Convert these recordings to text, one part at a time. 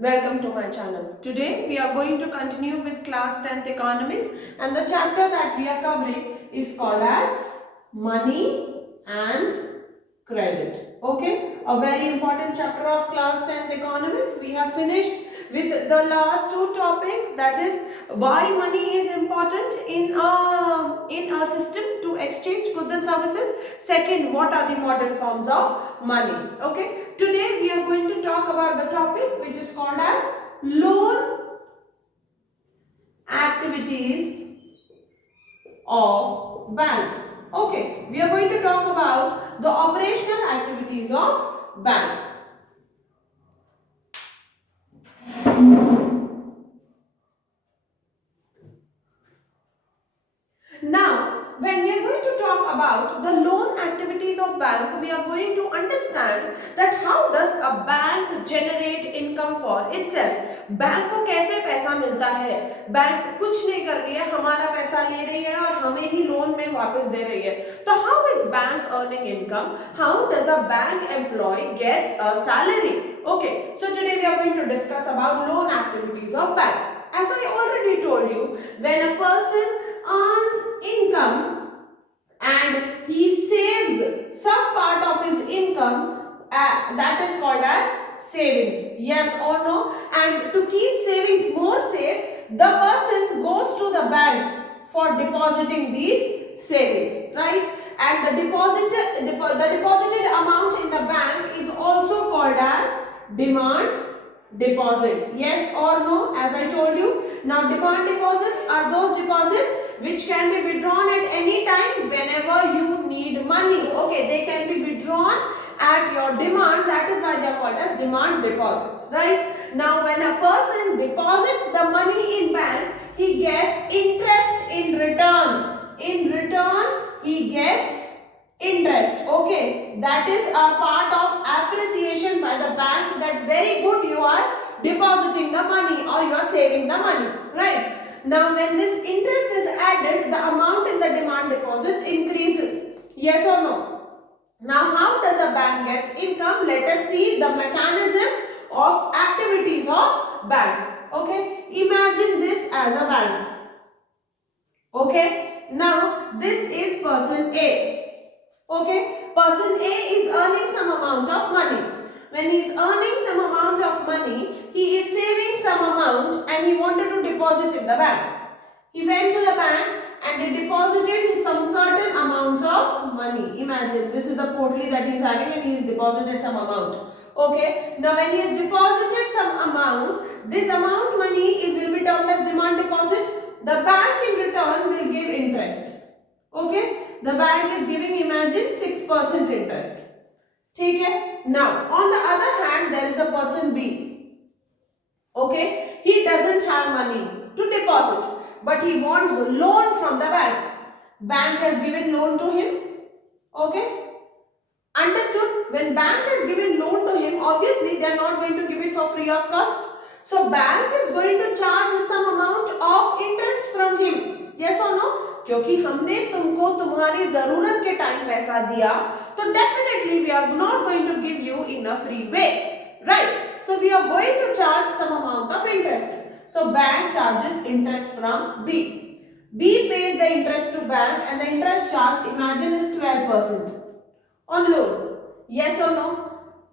welcome to my channel. Today we are going to continue with class 10th economics, and the chapter that we are covering is called as money and credit. Okay, a very important chapter of class 10th economics. We have finished with the last two topics, that is why money is important in a system to exchange goods and services. Second, what are the modern forms of money. Okay, today we are going to talk about the topic which is called as loan activities of bank. Okay, we are going to talk about the operational activities of bank. Now, when we are going to talk about the loan activities of bank, we are going to understand that how does a bank generate income for itself. Bank को कैसे पैसा मिलता है. Bank कुछ नहीं कर रही है, हमारा पैसा ले रही है और हमें ही लोन में वापस दे रही है. तो how is bank earning income? How does a bank employee gets a salary? Okay, so today we are going to discuss about loan activities of bank. As I already told you, when a person earns income and he saves some part of his income, that is called as savings. Yes or no? And to keep savings more safe, the person goes to the bank for depositing these savings, right? And the deposited amount in the bank is also called as demand deposits. Yes or no? As I told you, now demand deposits are those deposits which can be withdrawn at any time whenever you need money. Okay, they can be withdrawn at your demand. That is why they are called as demand deposits, right? Now when a person deposits the money in bank, he gets interest in return. In return, he gets interest. Okay, that is a part of appreciation by the bank that very good you are depositing the money or you are saving the money, right? Now when this interest is added, the amount in the demand deposits increases. Yes or no? Now how does a bank gets income? Let us see the mechanism of activities of bank. Okay, imagine this as a bank. Okay, now this is person A. Okay, person A is earning some amount of money. When he is earning some amount of money, he is saving some amount and he wanted to deposit in the bank. He went to the bank and he deposited some certain amount of money. Imagine this is the portly that he is having and he has deposited some amount. Okay, now when he has deposited some amount, this amount money will be termed as demand deposit. The bank in return will give interest. Okay, the bank is giving, imagine, 6% interest. ठीक है. Now on the other hand, there is a person B. Okay, he doesn't have money to deposit, but he wants a loan from the bank. Bank has given loan to him. Okay, understood? When bank has given loan to him, obviously they are not going to give it for free of cost. So bank is going to charge some amount of interest from him. Yes or no? क्योंकि हमने तुमको तुम्हारी जरूरत के time पैसा दिया, तो definitely we are not going to give you in a free way, right? So we are going to charge some amount of interest. So bank charges interest from B. B pays the interest to bank and the interest charged, imagine, is 12% on loan. Yes or no?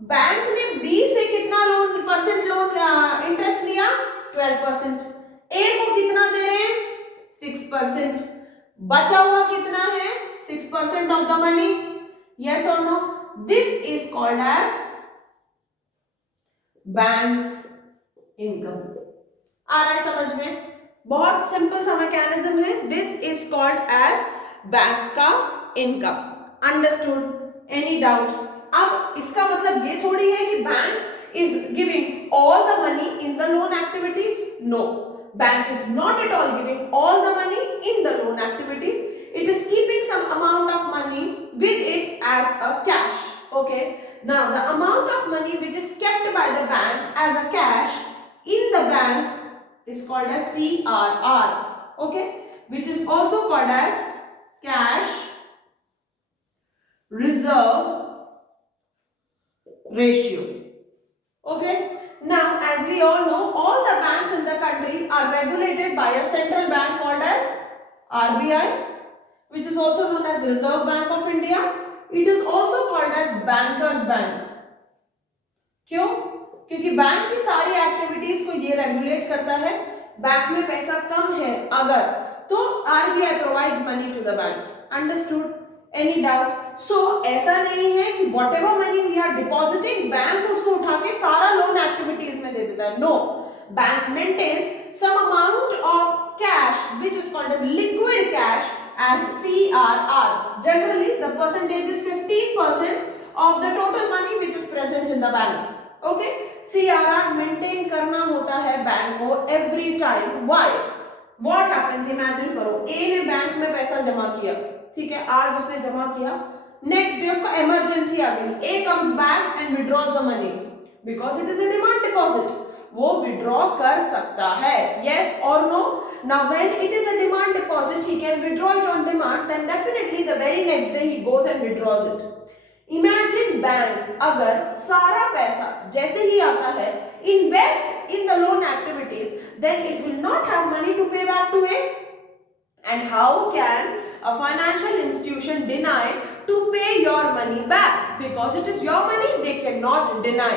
Bank ने B से कितना loan interest लिया? 12%. A को कितना दे रहे हैं? 6%. बचा हुआ कितना है? 6% of the money. Yes or no? This is called as bank's income. आ रहा है समझ में? बहुत सिंपल सा मैकेनिज्म है. This is called as bank का income. Understood? Any doubt? अब इसका मतलब ये थोड़ी है कि bank is giving all the money in the loan activities. No. Bank is not at all giving all the money in the loan activities. It is keeping some amount of money with it as a cash. Okay. Now the amount of money which is kept by the bank as a cash in the bank is called as CRR. Okay. Which is also called as cash reserve ratio. Okay. Now as we we all know, all the banks in the country are regulated by a central bank called as RBI, which is also known as Reserve Bank of India. It is also called as Bankers Bank. क्यों? क्योंकि bank की सारी activities को ये regulate करता है. Bank में पैसा कम है अगर, तो RBI provides money to the bank. Understood? Any doubt? So ऐसा नहीं है कि whatever money we are depositing bank उसको उठा के सारा लोन एक्टिविटीज में दे देता है. No, bank maintains some amount of cash which is called as liquid cash as CRR. Generally the percentage is 15% of the total money which is present in the bank. Okay, CRR maintain करना होता है bank को every time. Why? What happens? Imagine करो, A ने bank में पैसा जमा किया, ठीक है, आज उसने जमा किया, नेक्स्ट डे उसको इमरजेंसी आ गई, A comes back and withdraws the money because it is a demand deposit. वो विड्रॉ कर सकता है, yes or no? Now when it is a demand deposit, he can withdraw it on demand, then definitely the very next day he goes and withdraws it. Imagine bank अगर सारा पैसा जैसे ही आता है invest in the loan activities, then it will not have money to pay back to A. And how can a financial institution deny to pay your money back? Because it is your money, they cannot deny.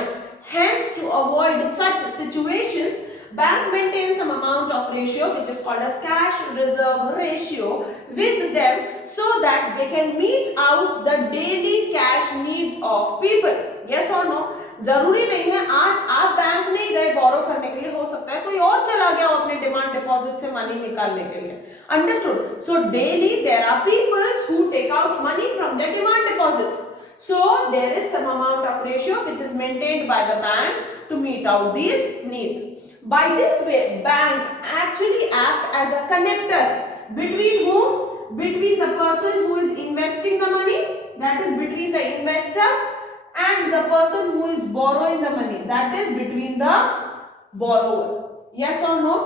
Hence, to avoid such situations, bank maintains some amount of ratio which is called as cash reserve ratio with them so that they can meet out the daily cash needs of people. Yes or no? जरूरी नहीं है आज आप bank नहीं गए बोरो करने के लिए, हो सकता है कोई और चला गया अपने डिमांड डिपॉजिट से मनी निकालने के लिए. Understood? So daily there are peoples who take out money from their demand deposits. So there is some amount of ratio which is maintained by the bank to meet out these needs. By this way, bank actually act as a connector between whom? Between the person who is investing the money, that is between the investor, and the person who is borrowing the money, that is between the borrower. Yes or no?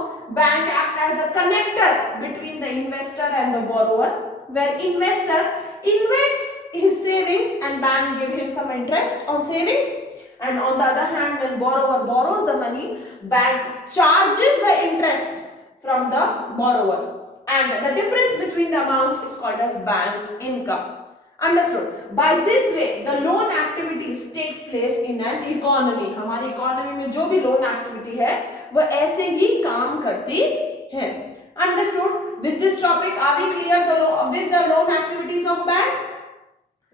Bank act as a connector between the investor and the borrower, where investor invests his savings and bank give him some interest on savings, and on the other hand when borrower borrows the money, bank charges the interest from the borrower, and the difference between the amount is called as bank's income. Understood? By this way the loan activities takes place in an economy. हमारी economy में जो भी loan activity है वो ऐसे ही काम करती है. Understood? With this topic are we clear with the loan activities of bank?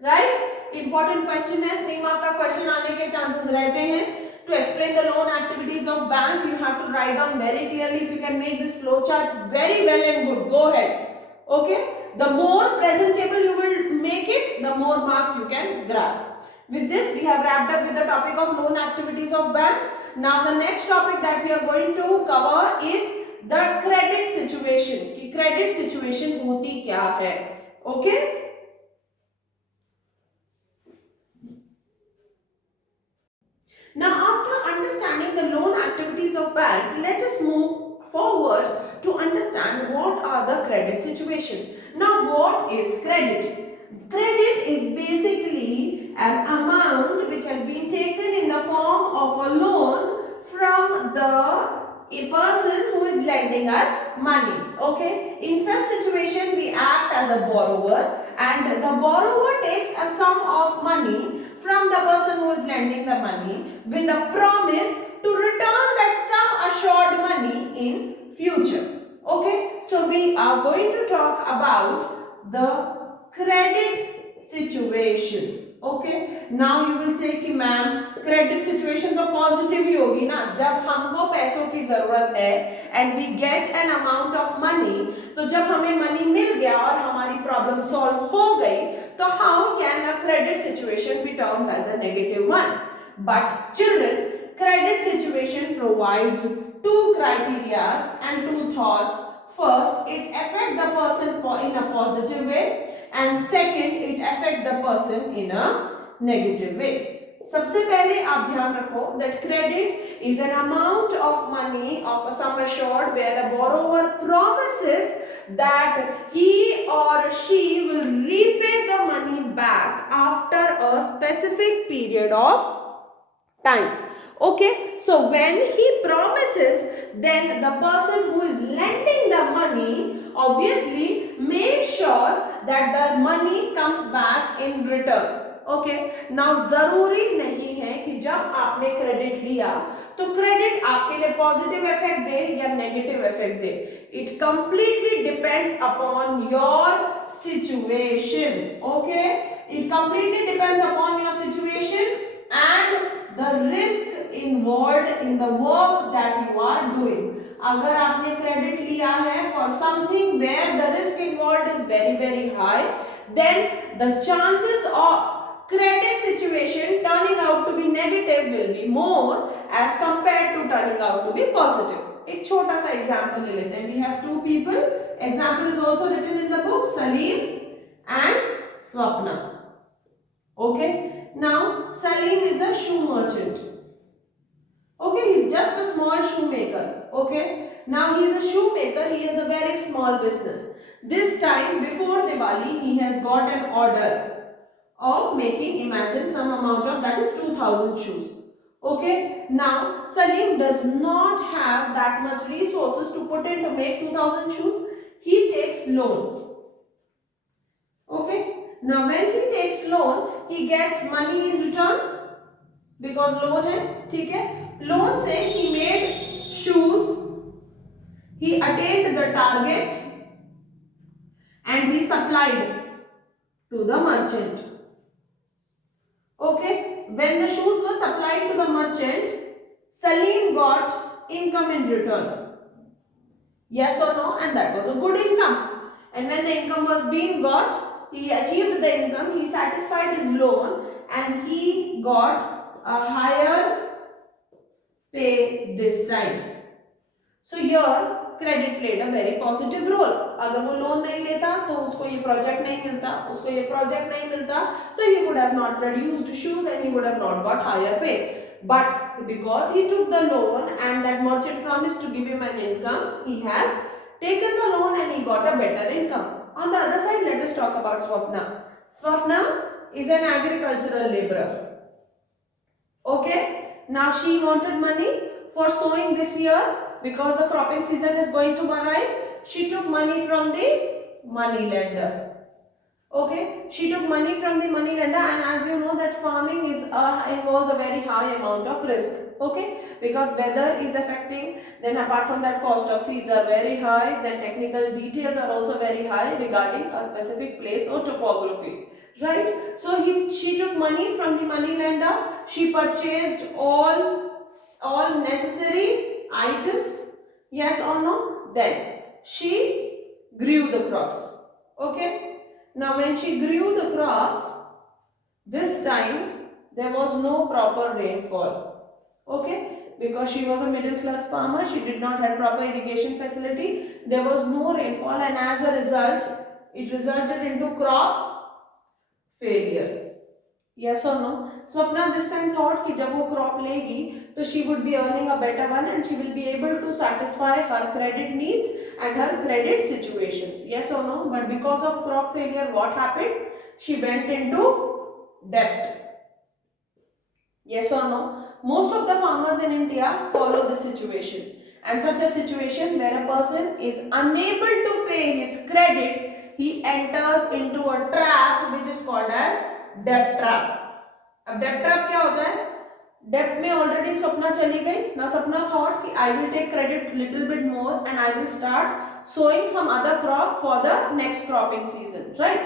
Right? Important question है, 3 मार्क का क्वेश्चन आने के चांसेस रहते हैं. To explain the loan activities of bank, you have to write down very clearly. If you can make this flow chart very well and good, go ahead. Okay? The more presentable you will make it, the more marks you can grab. With this, we have wrapped up with the topic of loan activities of bank. Now, the next topic that we are going to cover is the credit situation. कि credit situation होती क्या है? Okay? Now, after understanding the loan activities of bank, let us move forward to understand what are the credit situation. Now, what is credit? Credit is basically an amount which has been taken in the form of a loan from the person who is lending us money. Okay? In such situation, we act as a borrower, and the borrower takes a sum of money from the person who is lending the money with a promise to return that sum assured money in future. Okay, so we are going to talk about the credit situations. Okay, now you will say कि ma'am credit situation तो positive ही होगी ना, जब हमको पैसों की जरूरत है and we get an amount of money, तो जब हमें money मिल गया और हमारी problem solve हो गई, तो how can a credit situation be termed as a negative one? But children, credit situation provides 2 criteria and 2 thoughts. First, it affects the person in a positive way, and second, it affects the person in a negative way. सबसे पहले आप ध्यान रखो that credit is an amount of money of a sum assured where the borrower promises that he or she will repay the money back after a specific period of time. Okay, so when he promises, then the person who is lending the money obviously makes sure that the money comes back in return. Okay now जरूरी नहीं है कि जब आपने credit लिया तो credit आपके लिए पॉजिटिव इफेक्ट दे या नेगेटिव इफेक्ट दे. It completely depends upon your situation. Okay, it completely depends upon your situation and the risk involved in the work that you are doing. अगर आपने क्रेडिट लिया है for something where the risk involved is very very high, then the chances of credit situation turning out to be negative will be more as compared to turning out to be positive. एक छोटा सा example ले लेते हैं. We have two people. Example is also written in the book, Salim and Swapna. Okay. Now Salim is a shoe merchant. Okay, he's just a small shoemaker. Okay. Now he is a shoemaker. He has a very small business. This time before Diwali, he has got an order of making, imagine, some amount of, that is 2000 shoes. Okay, now Salim does not have that much resources to put in to make 2000 shoes. He takes loan. Okay, now when he takes loan, he gets money in return because loan है. ठीक है, loan से he made shoes, he attained the target and he supplied to the merchant. Okay, when the shoes were supplied to the merchant, Salim got income in return. Yes or no? And that was a good income. And when the income was being got, he achieved the income, he satisfied his loan and he got a higher pay this time. So here credit played a very positive role. अगर वो loan नहीं लेता तो उसको ये project नहीं मिलता, उसको ये प्रोजेक्ट नहीं मिलता तो he would have not produced shoes and he would have not got higher pay. But because he took the loan and that merchant promised to give him an income, he has taken the loan and he got a better income. On the other side, let us talk about Swapna. Swapna is an agricultural laborer. Okay, now she wanted money for sowing this year. Because the cropping season is going to arrive, she took money from the money lender. Okay, she took money from the money lender, and as you know that farming is involves a very high amount of risk. Okay, because weather is affecting, then apart from that cost of seeds are very high, then technical details are also very high regarding a specific place or topography. Right, so she took money from the money lender, she purchased all necessary items, yes or no, then she grew the crops. Okay, now when she grew the crops, this time there was no proper rainfall. Okay, because she was a middle class farmer, she did not have proper irrigation facility, there was no rainfall and as a result it resulted into crop failure. Yes or no? Swapna this time thought कि जब वो crop लेगी तो she would be earning a better one and she will be able to satisfy her credit needs and her credit situations. Yes or no? But because of crop failure, what happened? She went into debt. Yes or no? Most of the farmers in India follow this situation. And such a situation where a person is unable to pay his credit, he enters into a trap which is called as डेप्ट trap. अब डेप्ट trap क्या होता है? डेप्ट में already सपना चली गई. ना सपना थॉट कि I will take credit little bit more and I will start sowing some other crop for the next cropping season. Right,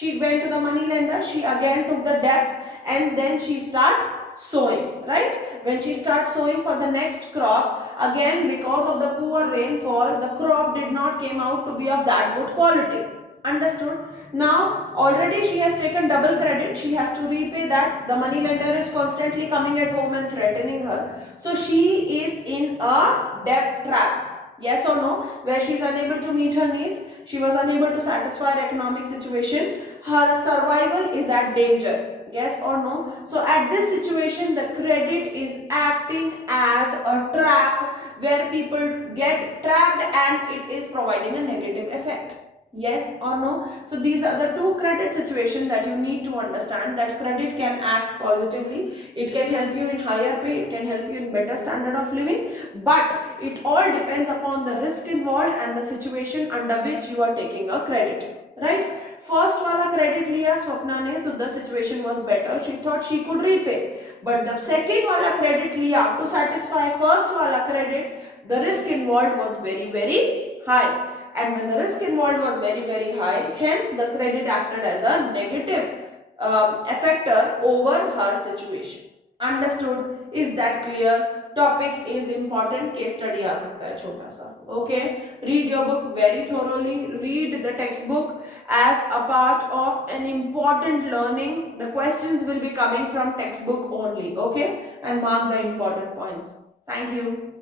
she went to the money lender, she again took the डेप्ट and then she start sowing. Right, when she starts sowing for the next crop, again because of the poor rainfall, the crop did not came out to be of that good quality. Understood? Now already she has taken double credit, she has to repay that. The money lender is constantly coming at home and threatening her, so she is in a debt trap. Yes or no? Where she is unable to meet her needs, she was unable to satisfy her economic situation, her survival is at danger. Yes or no? So at this situation the credit is acting as a trap where people get trapped and it is providing a negative effect. Yes or no? So these are the two credit situations that you need to understand, that credit can act positively. It can help you in higher pay, it can help you in better standard of living, but it all depends upon the risk involved and the situation under which you are taking a credit, right? First wala credit liya Swapna ne, so the situation was better. She thought she could repay. But the second wala credit liya, to satisfy first wala credit, the risk involved was very, very high. And when the risk involved was very, very high, hence the credit acted as a negative effector over her situation. Understood? Is that clear? Topic is important. Case study आ सकता है छोटा सा. Okay? Read your book very thoroughly. Read the textbook as a part of an important learning. The questions will be coming from textbook only. Okay? And mark the important points. Thank you.